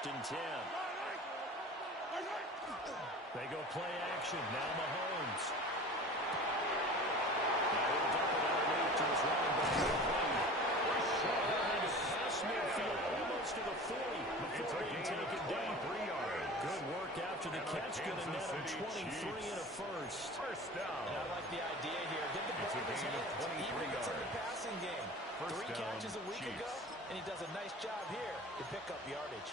first and 10. They go play action. Now Mahomes. Now he'll dump it underneath to his running back. Past midfield, almost to the 40. It's a gain of 23 yards. Good work after the catch. Going to net him 23 and a first. First down. And I like the idea here. Get the ball in his hands. Even if it's in the passing game. First 3 catches a week Chiefs. ago, and he does a nice job here to pick up yardage.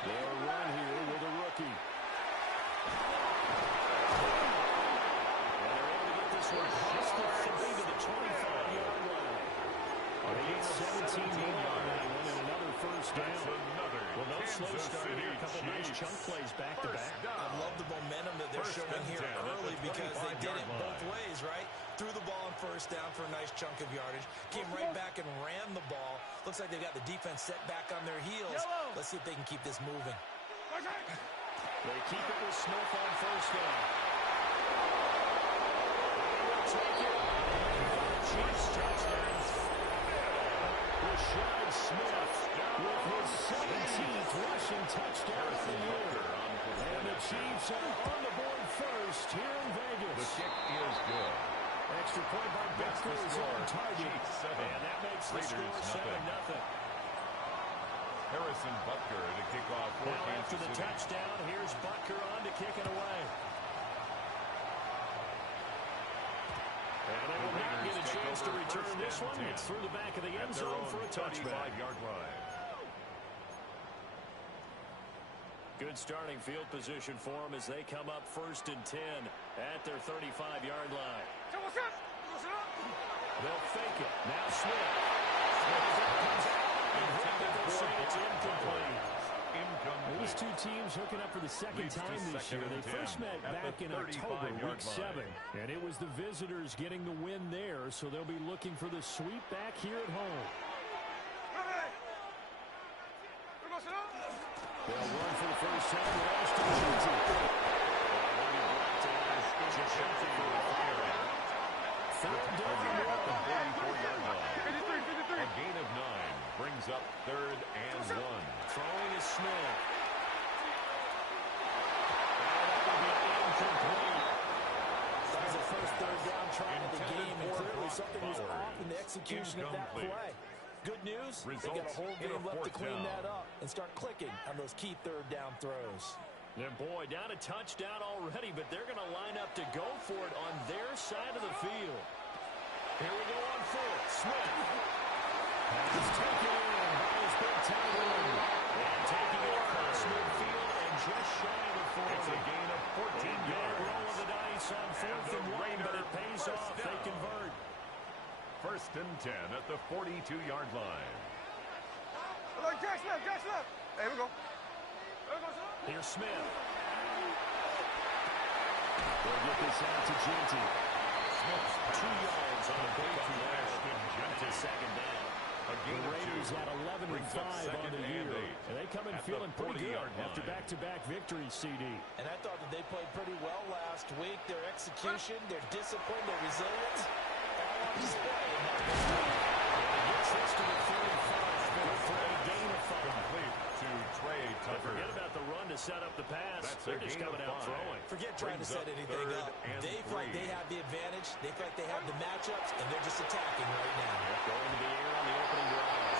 They'll run here with a rookie. And they're able to get this one past the 30 to the 25-yard line. They get 17 yards and another first down. Well, no slow start here. A couple nice chunk plays back-to-back. I love the momentum that they're showing here early because they did it both ways, right? Threw the ball on first down for a nice chunk of yardage. Came right back and ran the ball. Looks like they've got the defense set back on their heels. Let's see if they can keep this moving. They keep it with Smith on first down. Take it. Chiefs touchdown. Rashad Smith with his 17th rushing touchdown of the year. And the Chiefs are on the board first here in Vegas. The kick is good. Extra point by Becker is on target. And that makes the score 7-0. Harrison Butker to kick off for Now after Kansas the City. touchdown, here's Butker on to kick it away. And they will not get a chance to return this one. It's through the back of the end zone for a touchback. 35-yard line. Good starting field position for them as they come up first and 10 at their 35-yard line. They'll fake it. Now Smith. Comes out. It's incomplete. These two teams hooking up for the second time this year. They first met back in October, week 7. And it was the visitors getting the win there, so they'll be looking for the sweep back here at home. They'll run for the first time with Ashton Jeanty. Third down and 44-yard line. A gain of 9 brings up 3rd and 1. Throwing is Smith. That will be incomplete. That was the first third down try of the game, and clearly something was off in the execution of that play. Good news, they got a whole game left to clean that up and start clicking on those key third down throws. And boy, down a touchdown already, but they're going to line up to go for it on their side of the field. Here we go on fourth. Smith. Has taken in by his big tight end. And taking it across midfield and just shy of the 40. It's a gain of 14 yards. Roll of the dice on 4th and 1, but it pays off. They convert. First and 10 at the 42-yard line. Jack Smith. Hey, here we go. Here's Smith. They'll get this out to Jeanty. Smith's 2 yards on the break to Ashton Jeanty. second down. The Raiders at 11-5 on the year. And they come in feeling pretty good after back-to-back victories, CD. And I thought that they played pretty well last week. Their execution, their discipline, their resilience, all on display. Gets this to the 35 for a gain of 5. Complete to Trey Tucker. Forget about the run to set up the pass. They're just coming out throwing. Forget trying to set anything up. They feel like they have the advantage. They feel like they have the matchups, and they're just attacking right now. Going to the air on the opening drive.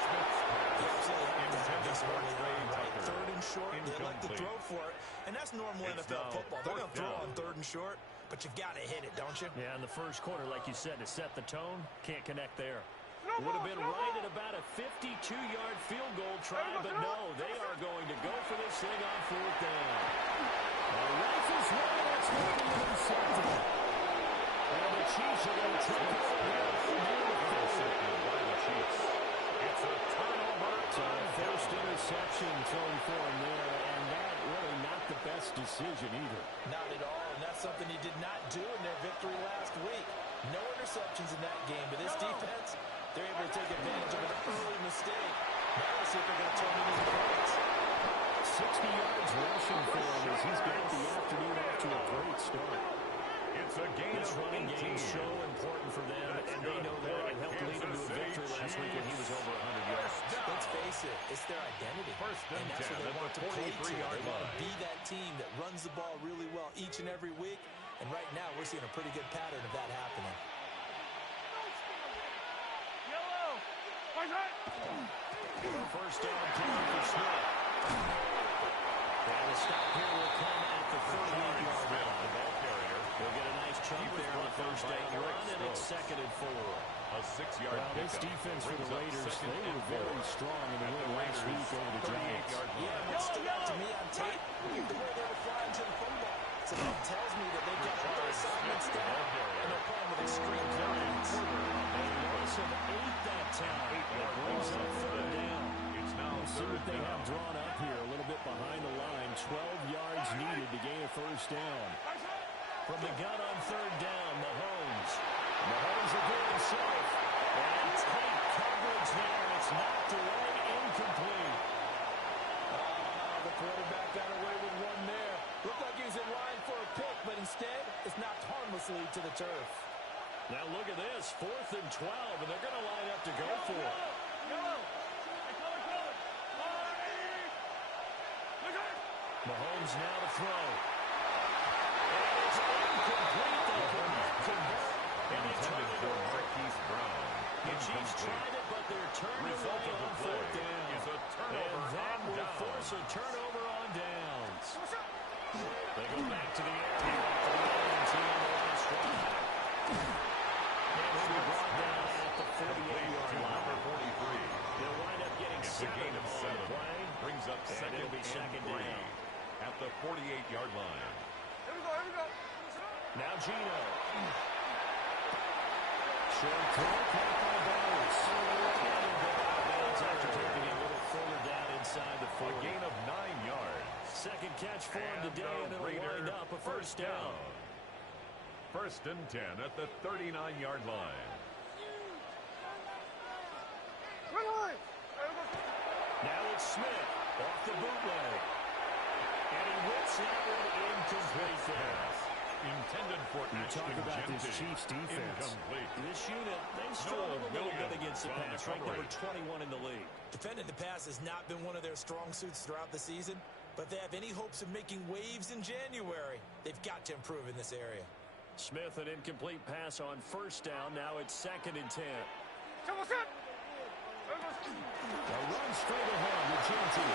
You absolutely have to have this early on, right? Third and short, they like to throw for it. And that's normal NFL football. They're going to throw on third and short, but you've got to hit it, don't you? Yeah, in the first quarter, like you said, to set the tone, can't connect there. Would have been right at about a 52-yard field goal try, but no, they are going to go for this thing on 4th down. The rifle's right, it's making it inside. And the Chiefs are going to take it by the Chiefs. It's a turnover. So first interception thrown for him there, and that really not the best decision either. Not at all, and that's something he did not do in their victory last week. No interceptions in that game, but this defense, they're able to take advantage of an early mistake. Now let's see if they're going to turn it into points. 60 yards rushing for him as he's got the afternoon off to a start. It's a gain This of running 18. game is so important for them, and they know that. It helped lead them to a victory last week when he was over 100 yards. Let's face it, it's their identity. And that's what they want to play to. They want to be that team that runs the ball really well each and every week. And right now, we're seeing a pretty good pattern of that happening. First down carry for Smith. And the stop here will come at the 48-yard line. The ball carrier. They'll get a nice chunk there on the first down run, and it's 2nd and 4. A 6-yard Well, this defense for the Raiders, they were very strong in the win last week over the Giants. Yeah, what stood out to me on tape, the way they were flying to the football. So that tells me that they've got all their assignments down, and they're playing with extreme confidence. A loss of 8 that time. That brings up 3rd down. It's now Let's see what they have drawn up here. A little bit behind the line. 12 yards needed to gain a first down. From the gun on 3rd down, Mahomes. Mahomes again safe. And tight coverage there. It's knocked away, incomplete. The quarterback got away with one there. Looked like he was in line for a pick, but instead, it's knocked harmlessly to the turf. Now look at this. 4th and 12, and they're going to line up to go for it. Mahomes now to throw. And it's incomplete. They cannot convert. And they try to go Marquise Brown. The Chiefs tried it, but they're turned Result away of the on play 4th down. is a turnover And that on will downs. force a turnover on downs. They go back to the air here after the AT on the last drive. And he'll be brought down at the 48-yard line. Number 43. They'll wind up getting It's a 7 gain of on 7. the play. Brings up And second it'll be second and 3 down. at the 48-yard line. Here we go. Now Gino. Short throw, caught by Bowers. After taking it a little further down inside the 40. A gain of 9 yards. Second catch for him And today, and the it'll Raider wind up a first down. 1st and 10 at the 39-yard line. Now it's Smith off the bootleg. And he whips that one incomplete there. Intended for You talk Ashton about this Genty. Chiefs defense. Incomplete. This unit, they've struggled a little bit against the on the pass. Ranked number coverage. 21 in the league. Defending the pass has not been one of their strong suits throughout the season, but they have any hopes of making waves in January. They've got to improve in this area. Smith, an incomplete pass on first down. Now it's 2nd and 10. A run straight ahead with Genty.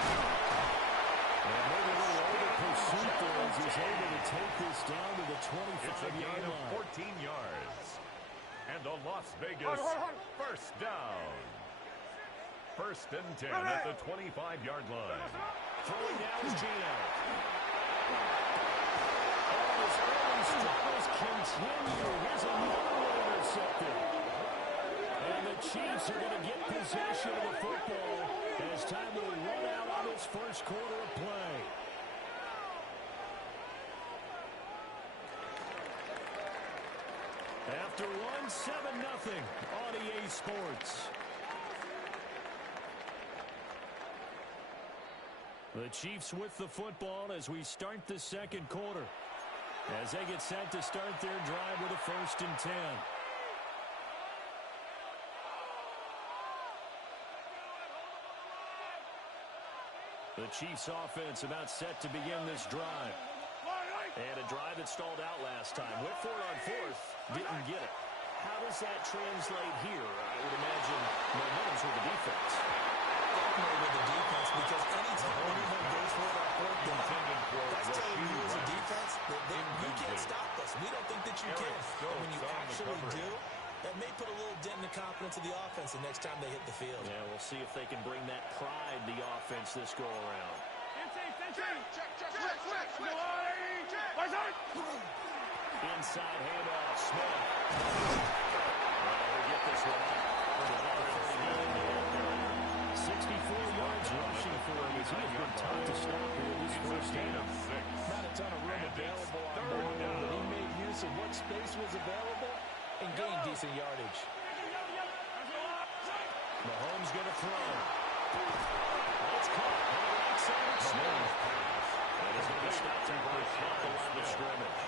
And maybe a little over pursuit there as he's able to take this down to the It's a 25-yard gain of line. 14 yards. And a Las Vegas first down. 1st and 10 at the 25-yard line. Throwing now is Gino. Oh, his early struggles continue. Here's another one intercepted. And the Chiefs are going to get possession of the football as time will run out on this first quarter of play. After one, 7-0 on EA Sports. The Chiefs with the football as we start the second quarter. As they get set to start their drive with a 1st and 10. The Chiefs offense about set to begin this drive. And a drive that stalled out last time. Went for it on 4th, didn't get it. How does that translate here? I would imagine momentum's with the defense. Definitely with the defense, because anytime anyone goes for it on 4th down, that's telling you as a defense that you can't stop us. We don't think that you can. But when you actually do, that may put a little dent in the confidence of the offense the next time they hit the field. Yeah, we'll see if they can bring that pride, the offense, this go-around. Inside handoff, Smith. Well, we get this one out. 64 yards rushing for him as he has been tough to stop here this first half. Not a ton of room available on board, but he made use of what space was available and gained decent yardage. Mahomes going to throw. That's caught on the right side of Smith. And he's going to be stopped at the line of scrimmage.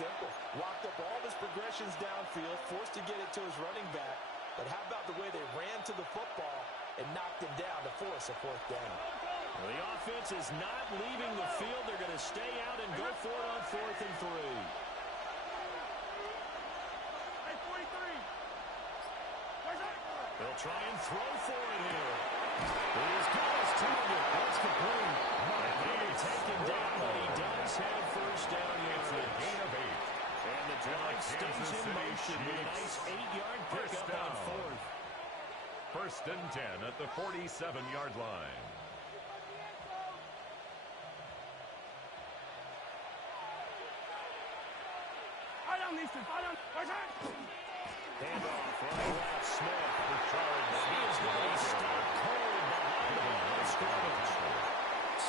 simple. Locked up all of his progressions downfield, forced to get it to his running back. But how about the way they ran to the football and knocked him down to force a fourth down? Well, the offense is not leaving the field. They're going to stay out and go for it on 4th and 3. They'll try and throw for it here. He's got his target. That's complete. Taken down, but he does have first down yardage. Gain of 8. And the drive stays in motion with a nice 8-yard pickup on 4th. First and 10 at the 47-yard line. Handoff, running left, Smith for charge. He is going to be stopped cold behind the line of scrimmage.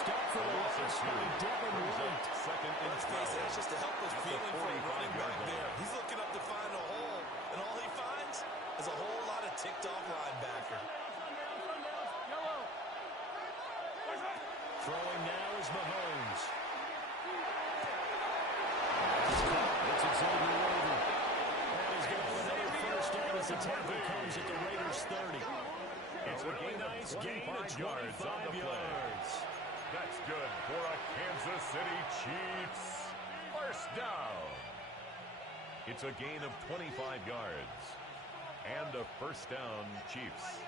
Stop for the loss by Devin White. Let's face it, it's just a helpless feeling for a running back there. He's looking up to find a hole, and all he finds is a whole lot of ticked-off linebacker. Throwing now is Mahomes. It's Xavier over. And he's got another first down as the tackle comes at the Raiders' 30. It's a really nice gain of 25 yards. That's good for a Kansas City Chiefs. First down. It's a gain of 25 yards. And a first down, Chiefs.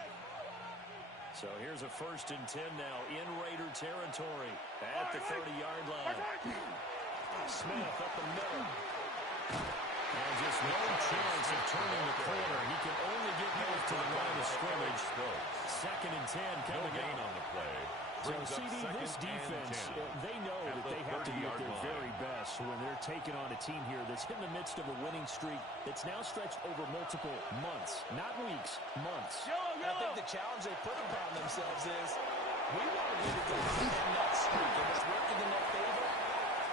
So here's a first and 10 now in Raider territory at the 30-yard line. Smith up the middle. And just no chance of turning the corner. He can only get back to the line of scrimmage. Second and 10 coming in on the play. So, CD, this defense, they know that they have to be at their very best when they're taking on a team here that's in the midst of a winning streak that's now stretched over multiple months, not weeks, months. I think the challenge they put upon themselves is we want to really go in that streak, and it's working in their favor.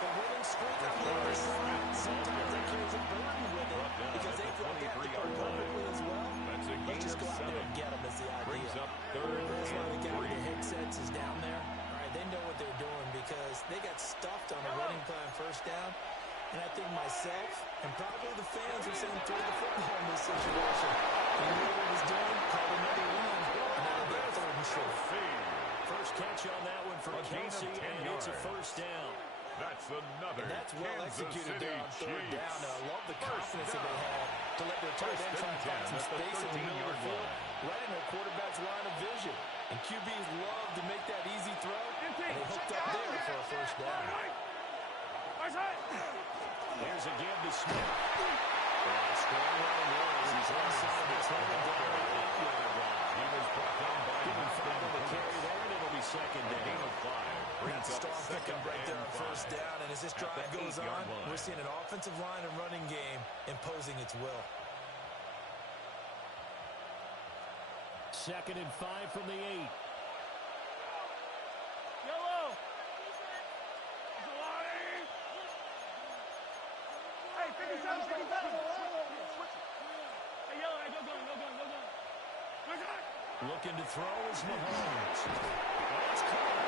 The winning streak on the other side, sometimes that carries a burden with it because they've got that to go perfectly as well. Let's just go out there and get them is the idea. That's why the guy with the headsets is down there. All right, they know what they're doing because they got stuffed on the running play on first down. And I think myself and probably the fans are saying throw the football in this situation. He knew what he was doing, called another run, and now they're third and short. First catch on that one for Kelsey, and it's a first down. That's another. And that's well executed there on third Chiefs. down. And I love the confidence that they had to let their tight end try and find some space in the middle of the field, right in their quarterback's line of vision. And QBs love to make that easy throw, and they hooked up there for a first down. Here's a give to Smith. Strong running runs. He's inside the 10 down at the 8-yard line. He was brought down by the carry there, and it'll be second down. That's strong pickup right there on first down, and as this drive goes on, we're seeing an offensive line and running game imposing its will. Second and 5 from the 8. Yellow. Hey, 57, 57. Hey, yellow, hey, go. Looking to throw is Mahomes. That's caught.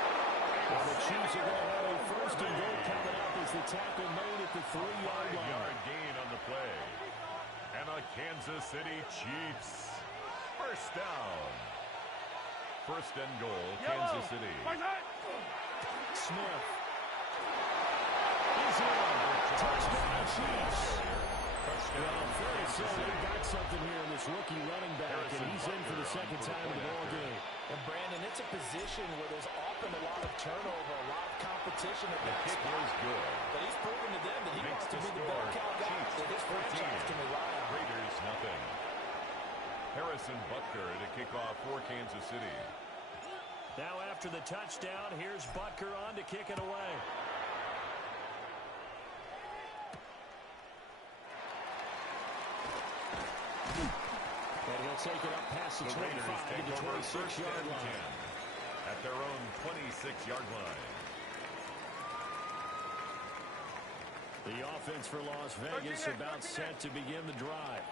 Well, the Chiefs are going to have a first and goal coming up as the tackle made at the 3-yard line. 5-yard gain on the play. And a Kansas City Chiefs. First down. First and goal, Kansas City. Smith. He's in. Touchdown, Chiefs. Well, fairly so they got something here in this rookie running back, and he's in for the second time in the ball game. And Brandon, it's a position where there's often a lot of turnover, a lot of competition at that Kick spot. was good. But he's proven to them that he Makes wants to the be the score. bell cow guy that his franchise can rely on. Raiders nothing. Harrison Butker to kick off for Kansas City. Now after the touchdown, here's Butker on to kick it away. And he'll take it up past the 25 to the 26-yard line. At their own 26-yard line. The offense for Las Vegas about set to begin the drive.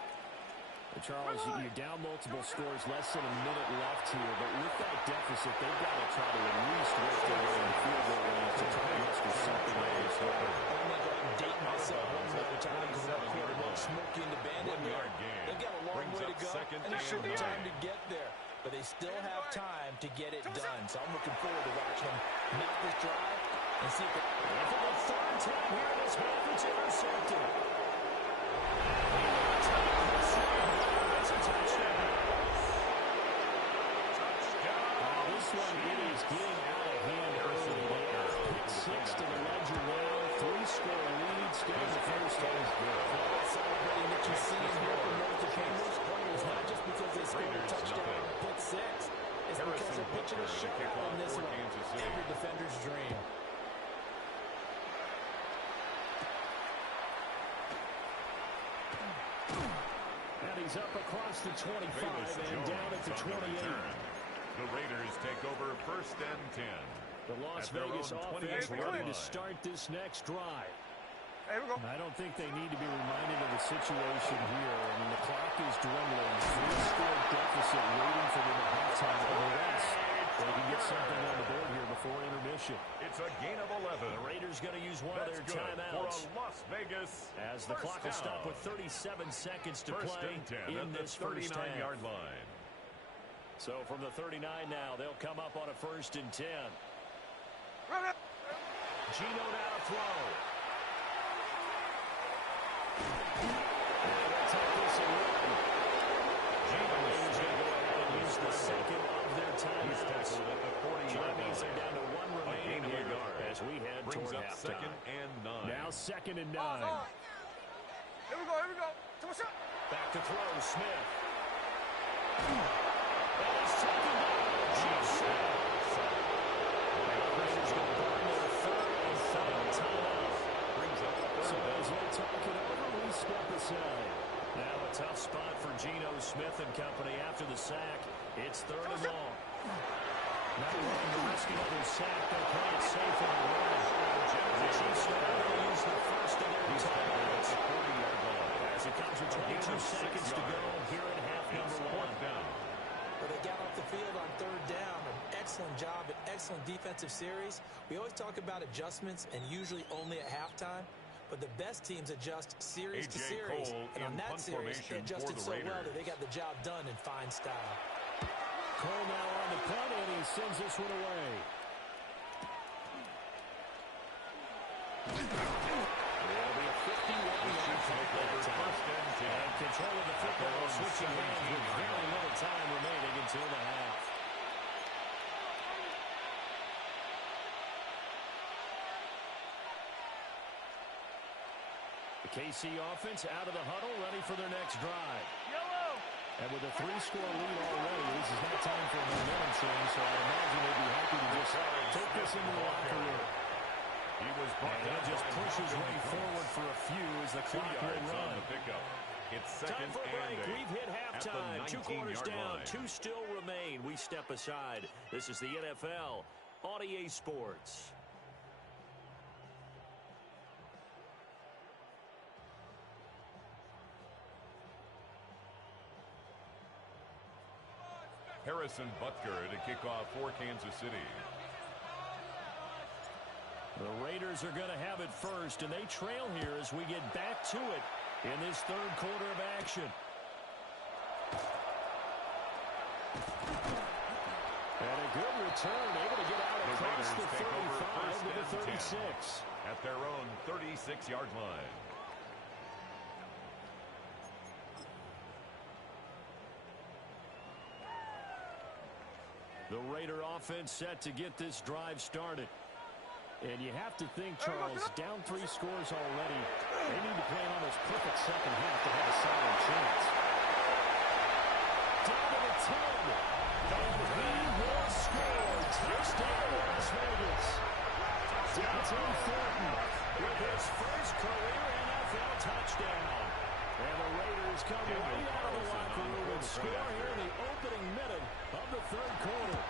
Charles, you're down multiple scores, less than a minute left here, but with that deficit, they've got to try to at least work their way in field goal range to try to muster something out of this. I'm going to go ahead and date myself one more time. short time to get there, but they still have time to get it done. So I'm looking forward to watching them mount this drive and see if and for the third time here in this half, it's intercepted. That's a touchdown. This one is getting out of hand early. Pick 6 to the ledger now. 3-score lead still in the first half. Celebrating that you see here from those defenders is not just because they scored a touchdown, pick 6. It's because they're pitching a shot on this one. Every defender's dream. And he's up across the 25 and down at the 28. The Raiders take over 1st and 10. The Las Vegas offense ready to start this next drive. I don't think they need to be reminded of the situation here. I mean, the clock is dwindling. 3-score deficit waiting for them at halftime. Unless they can get something on the board here before intermission. It's a gain of 11. The Raiders going to use one of their timeouts. For Las Vegas. As the clock will stop with 37 seconds to play in this first half. 39-yard line. So from the 39 now, they'll come up on a 1st and 10. Gino now to throw. Now they'll take this and run. Gino's going to go ahead and use the second of their timeouts. That means they're down to 1 remaining here as we head toward halftime. 2nd and 9. Now 2nd and 9. Here we go. Back to throw, Smith. And it's taken down. Raiders going to burn their 3rd and final timeout. Brings up the 3rd. So as they talk it over, we step aside. Now a tough spot for Geno Smith and company after the sack. It's 3rd and long. Not willing to risk another sack. They'll play it safe in the run. The Chiefs are going to use the first of their timeouts. As it comes with 22 seconds to go here in half number 1. Well, they got off the field on 3rd down. An excellent job, an excellent defensive series. We always talk about adjustments and usually only at halftime. But the best teams adjust series to series. And on that series, they adjusted so well that they got the job done in fine style. Cole now on the punt, and he sends this one away. There'll be a 51-yard punt that time. And control of the football switching hands with very little time remaining until the half. The KC offense out of the huddle, ready for their next drive. And with a 3-score lead already, this is not time for a momentum change, so I imagine they'd be happy to just take this into the locker room. And he just pushes way forward for a few as the clock will run. It's Time for a break. 2nd and 8. We've hit halftime. 2 quarters down. Line. 2 still remain. We step aside. This is the NFL on EA Sports. Harrison Butker to kick off for Kansas City. The Raiders are going to have it first, and they trail here as we get back to it in this 3rd quarter of action. And a good return, able to get out across the 35 to the 36. At their own 36-yard line. The Raider offense set to get this drive started. And you have to think, Charles, down 3 scores already. They need to play an almost perfect second half to have a solid chance. Down to the 10. And he will score. Touchdown, Las Vegas. Dalton Thornton with his first career NFL touchdown. And the Raiders come right out of the locker room and score here in the opening minute of the 3rd quarter.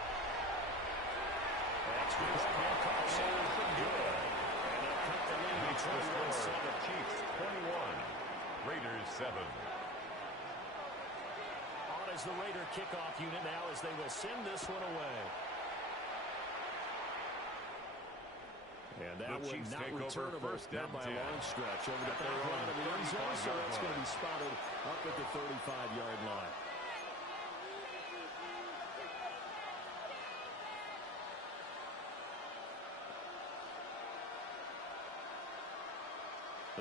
Extra point call saved for good. And they'll cut the lead to 21-7. Chiefs 21, Raiders 7. On is the Raider kickoff unit now as they will send this one away. And that one not returnable by a long stretch over the back line of the end zone, so that's going to be spotted up at the 35-yard line.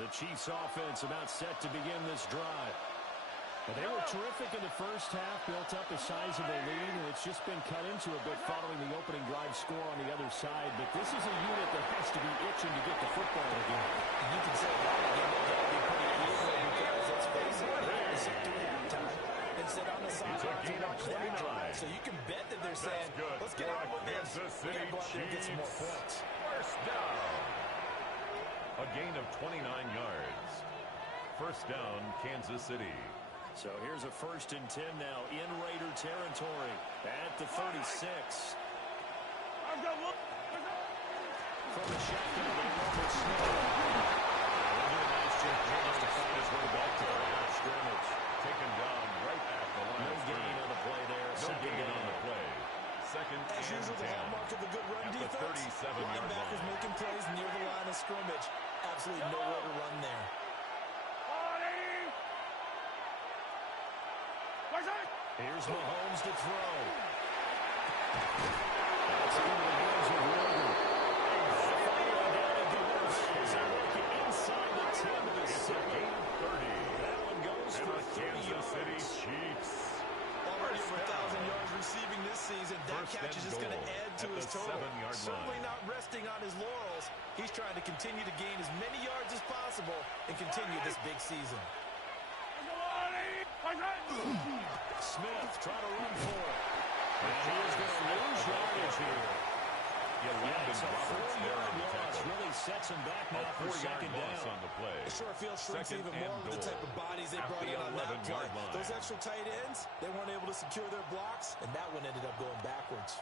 The Chiefs offense about set to begin this drive. Well, they were terrific in the first half, built up a sizable lead, and it's just been cut into a bit following the opening drive score on the other side. But this is a unit that has to be itching to get the football again. You can say that again. They got to be pretty eager because, let's face it, they had to sit through halftime and sit on the sidelines and watch that drive. So you can bet that they're saying, let's get on with this. We got to go out there and get some more points. First down. A gain of 29 yards. First down, Kansas City. So here's a 1st and 10 now in Raider territory at the 36. From the shotgun, they run with Smith. They'll do a nice job to find his way back to the line of scrimmage. Taken down right at the line of scrimmage. No gain on the play there. No gain on the play. Second As and usual, 10. the hallmark of the good run at defense. The 37-yard linebackers line. making plays near the line of scrimmage. Absolutely nowhere to run there. Here's Mahomes to throw. That's into the hands of Logan. Finally down at the earth. As they make it inside the 10 to the 7. 30. That one goes for 30 yards. City Chiefs. Already over 1,000 yards receiving this season. That catch is just going to add to his total. Certainly not resting on his laurels. He's trying to continue to gain as many yards as possible and continue this big season. Smith trying to run for it. And he is going to lose yardage here. It's a 4-yard loss. Really sets him back now for second down. On the play. It sure feels shrinks even more with the type of bodies they brought in on that play. Those extra tight ends, they weren't able to secure their blocks, and that one ended up going backwards.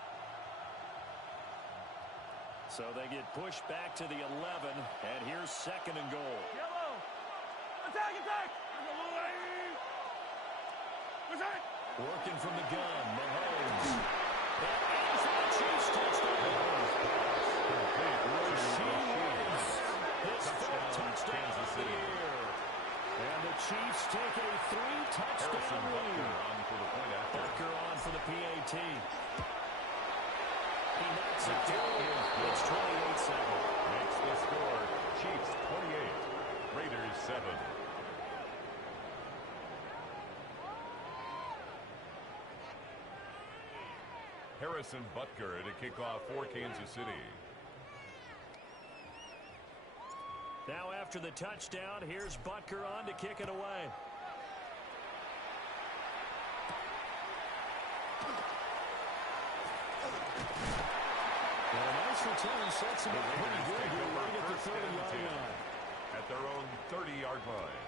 So they get pushed back to the 11, and here's 2nd and goal. Yellow. Attack, attack. Working from the gun, Mahomes. That ends for the Chiefs touchdown. Rasheed Rice, his 4th touchdown of the year. And the Chiefs take a 3-touchdown lead. Butker on for the PAT. He knocks it down. It's 28-7. Makes the score. Chiefs 28, Raiders 7. Harrison Butker to kick off for Kansas City. Now after the touchdown, here's Butker on to kick it away. Well, a nice return. He sets him up pretty good here right at the 30-yard line. At their own 30-yard line.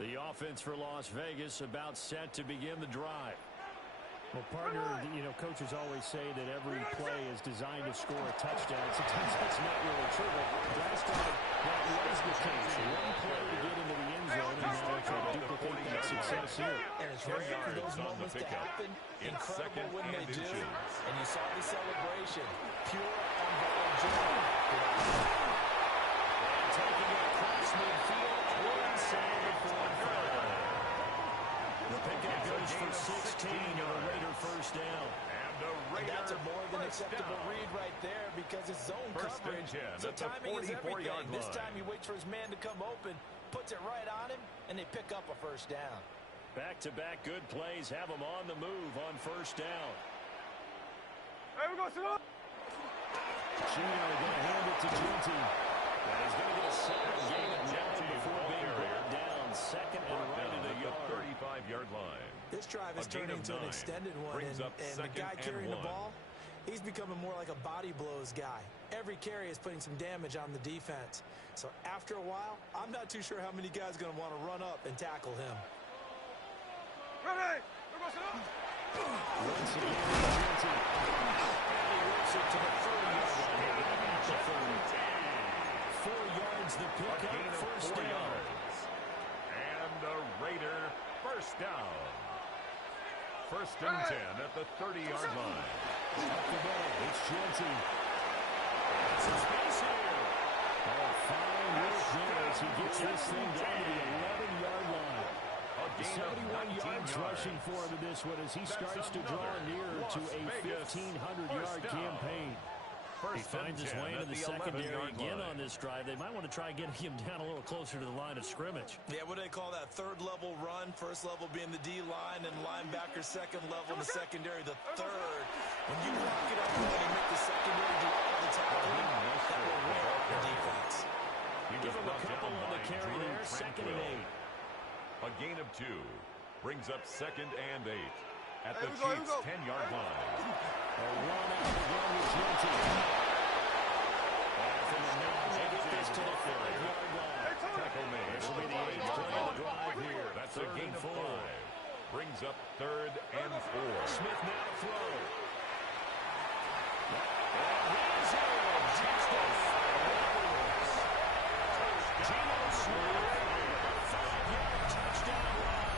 The offense for Las Vegas about set to begin the drive. Well, partner, you know, coaches always say that every play is designed to score a touchdown. Sometimes that's not really true, but last time that was the case. One play to get into the end zone, and now they try to duplicate that success here. And it's rare for those moments to happen. Incredible when they do. And you saw the celebration. Pure, unbridled joy. And taking it across midfield, inside the 4-5. The pickup goes for 16 and a Raider first down. And that's a more than acceptable read right there because it's zone coverage. So timing is everything. This time he waits for his man to come open, puts it right on him, and they pick up a first down. Back-to-back good plays have him on the move on first down. Hey, we go, Simone. Gino going to hand it to Junty. And he's going to get a second gain of 9 before being brought down. Second and right at the 35-yard line. This drive has turned into an extended one, and the guy carrying the ball, he's becoming more like a body blows guy. Every carry is putting some damage on the defense. So after a while, I'm not too sure how many guys are going to want to run up and tackle him. Ready. once again, Junty. And he works it to the 30-yard line. At the 30. 4 yards the pickup, first down. And the Raider first down. First and 10 at the 30-yard line. Up the middle, it's Junty. It's a space here. Oh, fine work there as he gets this thing down to the 11-yard line. A 71 yards rushing for him in this one as he starts to draw nearer to a 1,500-yard campaign. He finds his way into the secondary again on this drive. They might want to try getting him down a little closer to the line of scrimmage. Yeah, what do they call that? Third level run. First level being the D line and linebacker. Second level in the secondary, the third. When you lock it up and when you make the secondary do all the tackling, that will wear out the defense. Give him a couple on the carry there. 2nd and 8. A gain of 2 brings up 2nd and 8 at the Chiefs' 10-yard line. A run out again with Genty. And from the middle, they get this to the 5-yard line. Tackle made. This will be the 8th play of the drive here. That's a gain of 5. Brings up 3rd and 4. Smith now to throw. And he's in. Touchdown. Geno Smith. 5-yard touchdown run.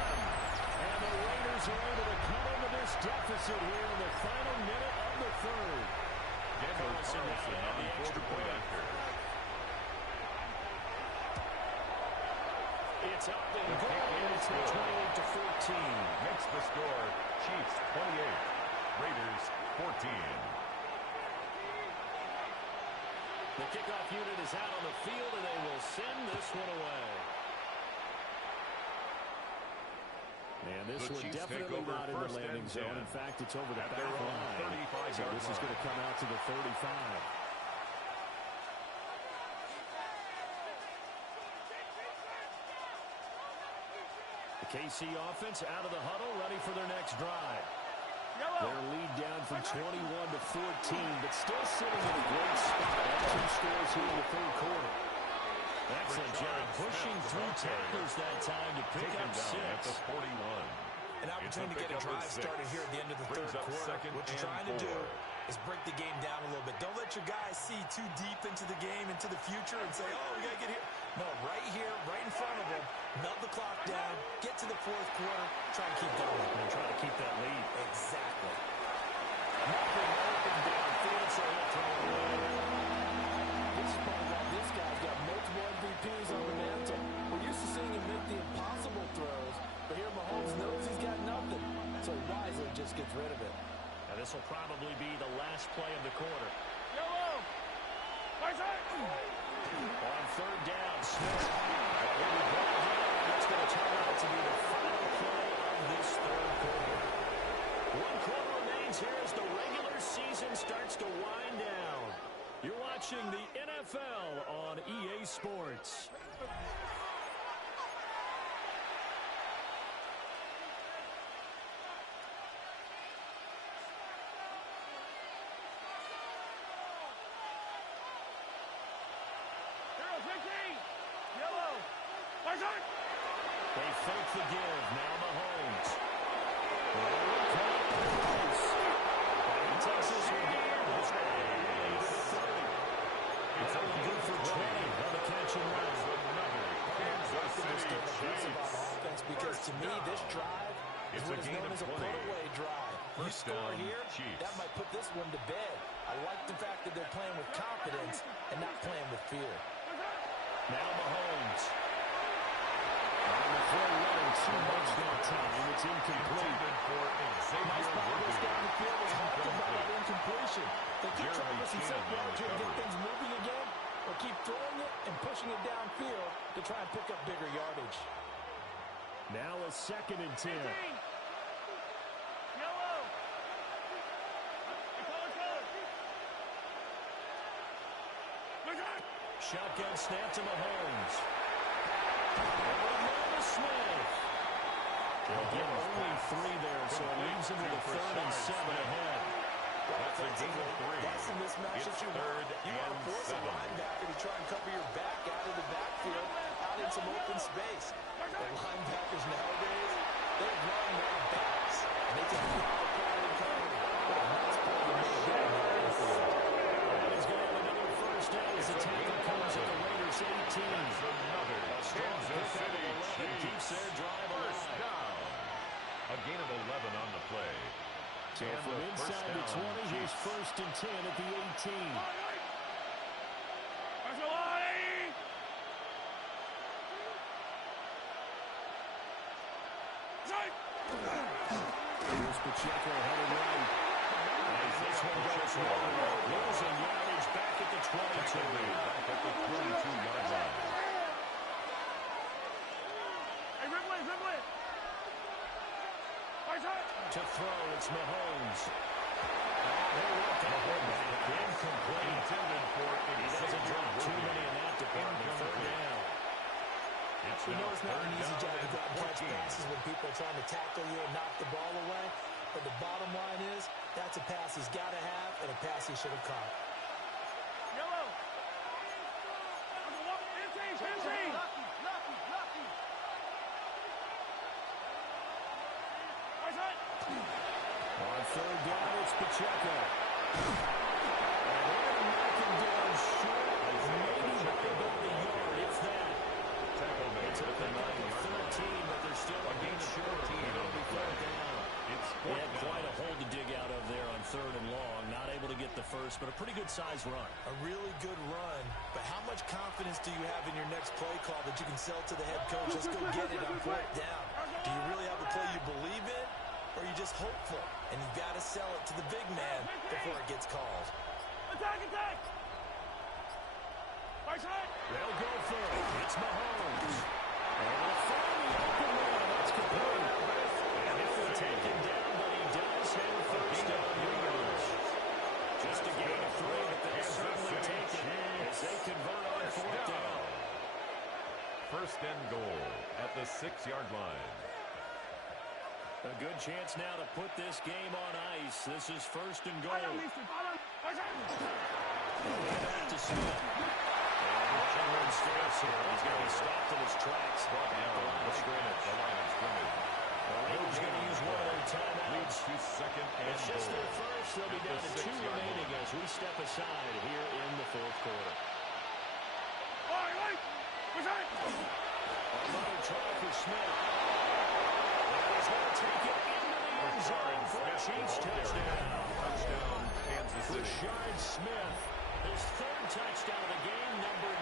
And the Raiders are able to cut into this deficit here in the final minute of the 3rd. Carlson on the extra point. It's up and going. It's 28-14. Makes the score Chiefs 28, Raiders 14. The kickoff unit is out on the field, and they will send this one away. And this one definitely not in the landing zone. In fact, it's over the back line. So this is going to come out to the 35. The KC offense out of the huddle, ready for their next drive. Their lead down from 21-14, but still sitting in a great spot. 2 scores here in the 3rd quarter. Excellent job pushing through tacklers that time to pick up 6. At the 41. An opportunity to get a drive started here at the end of the 3rd quarter. What you're trying to do is break the game down a little bit. Don't let your guys see too deep into the game, into the future, and say, oh, we got to get here. No, right here, right in front of them, melt the clock down, get to the 4th quarter, try to keep going. And try to keep that lead. Exactly. Nothing open downfield, so he'll throw it away. This is part of why this guy's got multiple MVPs on the mantle. We're used to seeing him make the impossible throws, but here Mahomes knows he's got nothing, so he wisely just gets rid of it. Now this will probably be the last play of the quarter. On 3rd down, Smith. That's going to turn out to be the final play of this 3rd quarter. 1 quarter remains here as the regular season starts to wind down. You're watching the NFL on EA Sports. They fake the give. Now Mahomes. He takes this one down. It's good for 20 on the catch and run. Because to me, this drive is what is known as a put-away drive. You score here, that might put this one to bed. I like the fact that they're playing with confidence and not playing with fear. Now Mahomes. On the throw running too much that time. It's incomplete. Nice progress down the field was halted by that incompletion. They keep trying to see some yards here to get things moving again, or keep throwing it and pushing it downfield to try and pick up bigger yardage. Now a 2nd and 10. Shotgun snap to Mahomes. Smith. They'll get only 3 there, so it leaves him with a 3rd and 7 ahead. That's a gain of 3. That's the mismatch that you want. You want to force a linebacker to try and cover your back out of the backfield, out in some open space. The linebackers nowadays, they run their backs, and they take a lot of pride in covering. But a nice play to make that backfield. He's going to have another 1st down as the tackle comes at the Raiders 18. That's another Kansas City Chiefs. Keeps their drive alive. Down. A gain of 11 on the play. So from inside the 20, here's 1st and 10 at the 18. Here's Pacheco headed right. As this one goes wrong, losing yardage back at the 22. Back at the 22-yard line. Hey, Ridley. To throw, it's Mahomes. Incomplete. Intended for He doesn't drop too many in that department. Third down. You know it's not an easy job to grab catch passes when people are trying to tackle you and knock the ball away. But the bottom line is, that's a pass he's got to have and a pass he should have caught. Yellow. Lucky. On third down, it's Pacheco. And they're going to knock him down short. Maybe by about a yard, if that. It's a pickup of 13, but they're still a bit short. It'll be third down. They had quite a hole to dig out of there on third and long. Not able to get the first, but a pretty good-sized run. A really good run, but how much confidence do you have in your next play call that you can sell to the head coach? Let's go get it on fourth down. Do you really have a play you believe in, or are you just hopeful? And you've got to sell it to the big man before it gets called. Attack! They'll go for it. It's Mahomes. And they'll find the open man. That's complete. And he'll take him down, but he does have first down yards. Just a gain of 3, but they'll certainly take it as they convert on fourth down. First and goal at the 6-yard line. A good chance now to put this game on ice. This is first and goal. And back to Smith. And Smith here. He's going to be stopped in his tracks. Brought down the line of scrimmage. The Raiders going to use one of their timeouts. Leads to second and It's just goal. their first. They'll be down to 2 remaining as we step aside here in the fourth quarter. Another try for Smith. And he's going to take it into the end zone for a Chiefs touchdown. Touchdown, Kansas City. Rashard Smith, his third touchdown of the game, number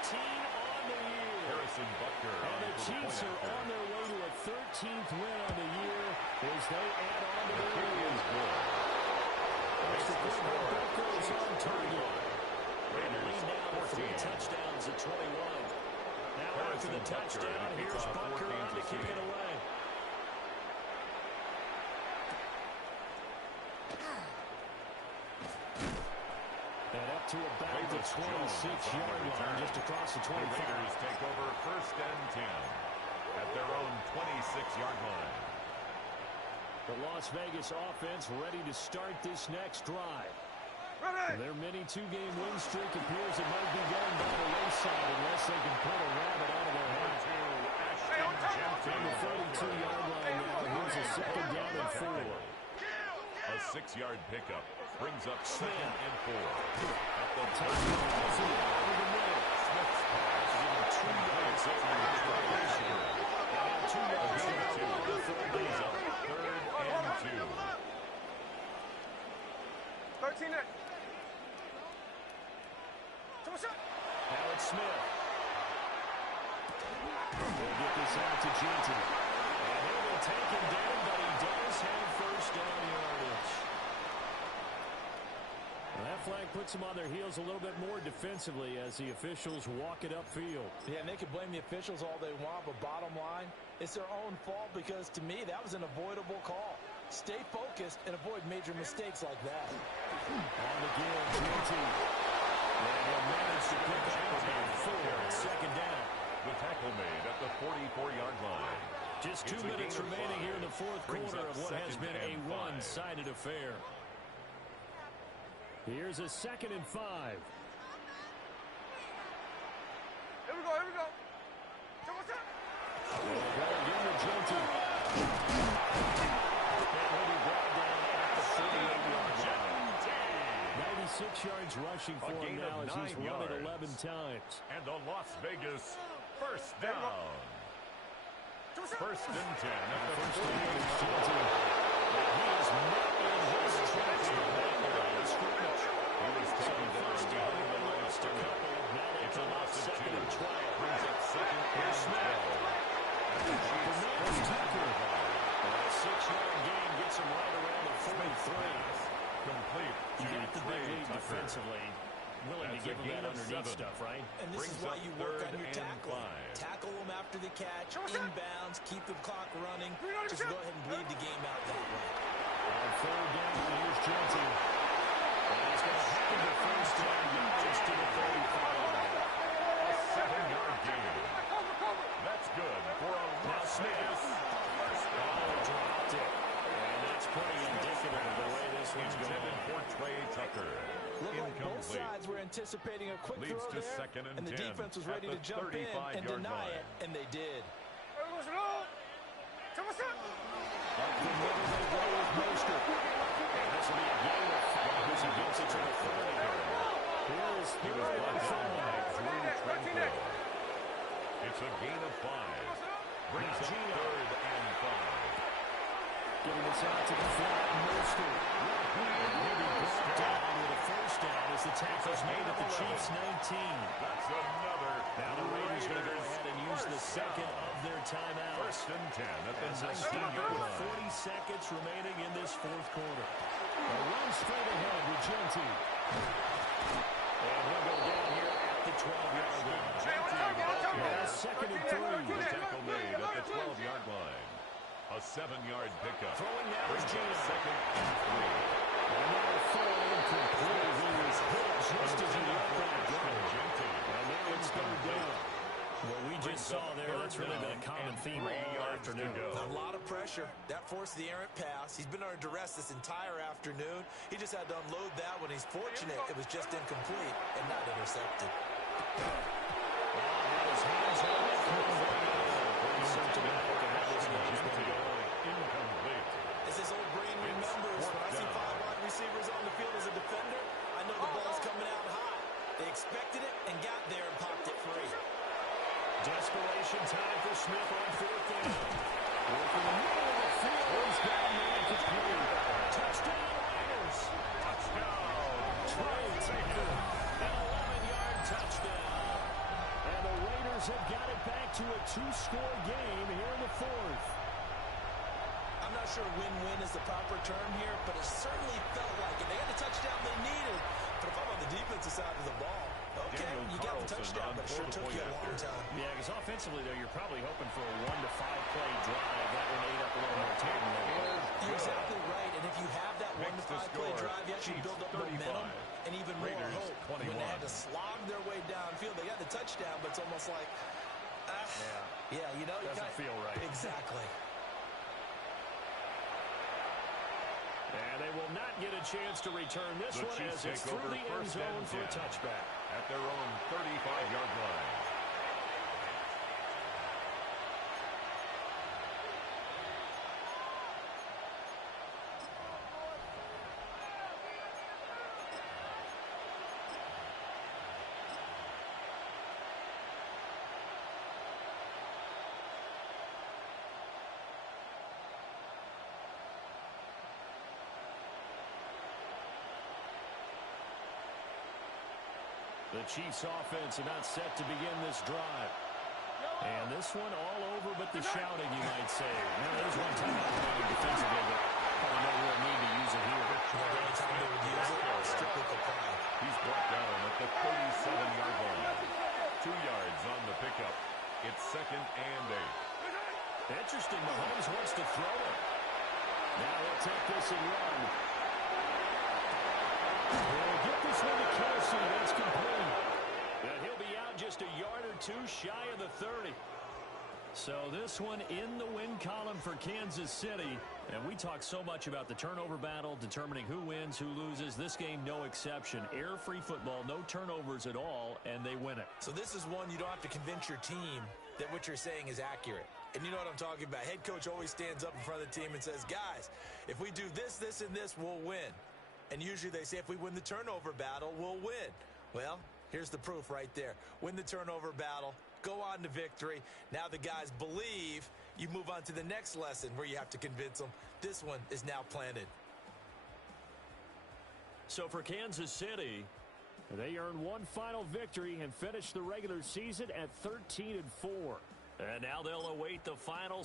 19 on the year. Harrison Butker. And the Chiefs are on their way to a 13th win on the year as they add on to their lead. Mr. Butker is on target. Lead now 3 touchdowns at 21. Now after the touchdown, here's Butker on to kick it away. And up to about the 26-yard line, just across the 25. The Raiders take over first and 10 at their own 26-yard line. The Las Vegas offense ready to start this next drive. Their mini 2-game win streak appears it might be going by the wayside unless they can pull a rabbit out of their hat. From the 32-yard line now, here's a second down and 4. A 6-yard pickup brings up second and 4. At the Top of the middle. Smith's pass. Given 2 yards there on the celebration. And 2 yards there on the third Brings down. up third and 2. 13 it. Now it's Smith. They'll get this out to Jeanty. And they will take him down, but he does have first down yardage. Well, that flag puts them on their heels a little bit more defensively as the officials walk it upfield. Yeah, and they can blame the officials all they want, but bottom line, it's their own fault because, to me, that was an avoidable call. Stay focused and avoid major mistakes like that. On the give, Jeanty. And he'll manage to pick up about 4. Second down. The tackle made at the 44-yard line. Just 2 minutes remaining here in the fourth quarter of what has been a one-sided affair. Here's a 2nd and 5. Here we go. Again to Jeanty. And he'll be brought down at the 38-yard line. 96 yards rushing for him now as he's run it 11 times. And the Las Vegas first down. First and 10 at the First 40. down is Jeanty. And he is not in his tracks from that line of scrimmage. He was taken down First down, behind the they line of lost a scrimmage. couple. Now they It's a come up loss of 2. 2nd and 12. Brings up second and Here's Smith. 12. Tucker. And this is why you work on your tackling. Tackle them after the catch, inbounds, keep the clock running. Just go ahead and bleed the game out that way. On third down, here's Genty. And he's going to happen to first down, just to the 35. A 7-yard gain. That's good for a Las Vegas first down. Dropped it. And that's pretty indicative of the way this one's going. Intended for Trey Tucker. Looked like both sides were anticipating a quick throw there, and the defense was ready to jump in and deny it, and they did. It's a gain of 5. Brings up 3rd and 5. Getting this out to the flat, Mostert. Down with a first down as the tackle's made at the Chiefs' 19. That's another. Now the Raiders going to go ahead and use the second of their timeout. 1st and 10 at the 19-yard line. 40 seconds remaining in this fourth quarter. A run straight ahead with Genty. And he'll go down here at the 12-yard line. Second and 3. The tackle made at the 12-yard line. A 7-yard pickup. Throwing now is Gino. 2nd and 3. And now throw incomplete. He was hit just as he left that gun. And now it's third down. What we just saw there, that's really been a common theme all afternoon. A lot of pressure. That forced the errant pass. He's been under duress this entire afternoon. He just had to unload that when he's fortunate it was just incomplete and not intercepted. His hands on it. Pretty symptomatic of how this game's been going. Incomplete. As his old brain remembers, when I see 5 wide receivers on the field as a defender, I know the ball's coming out high. They expected it and got there and popped it free. Desperation time for Smith on 4th down. Working the middle of the field. He's got a man to play. Touchdown, Raiders. Touchdown. Trey Tucker. An 11-yard touchdown. And the Raiders have got it back to a 2-score game here in the 4th. I'm not sure win-win is the proper term here, but it certainly felt like it. They got the touchdown they needed. But if I'm on the defensive side of the ball, okay, you got the touchdown, but it sure took you a long time. Yeah, because offensively, though, you're probably hoping for a 1 to 5 play drive. That would eat up a little more time. You're exactly right, and if you have that 1 to 5 play drive, you actually build up momentum and even more hope. When they had to slog their way downfield, they got the touchdown, but it's almost like, yeah, you know, doesn't feel right. Exactly. And they will not get a chance to return this one as it's through the end zone for a touchback. At their own 35-yard line. The Chiefs offense are not set to begin this drive. And this one all over but the shouting, you might say. Now, there's one time defensively, but probably no real need to use it here. The only time they would use it, strictly for play. He's brought down at the 37-yard line. 2 yards on the pickup. It's 2nd and 8. Interesting, Mahomes wants to throw it. Now he'll take this and run. We'll get this one to Kelsey. That's complete. And he'll be out just a yard or 2 shy of the 30. So this one in the win column for Kansas City. And we talk so much about the turnover battle, determining who wins, who loses. This game, no exception. Error-free football, no turnovers at all, and they win it. So this is one you don't have to convince your team that what you're saying is accurate. And you know what I'm talking about. Head coach always stands up in front of the team and says, guys, if we do this, this, and this, we'll win. And usually they say if we win the turnover battle, we'll win. Well, here's the proof right there. Win the turnover battle, go on to victory. Now the guys believe. You move on to the next lesson where you have to convince them. This one is now planted. So for Kansas City, they earn one final victory and finish the regular season at 13-4. And now they'll await the final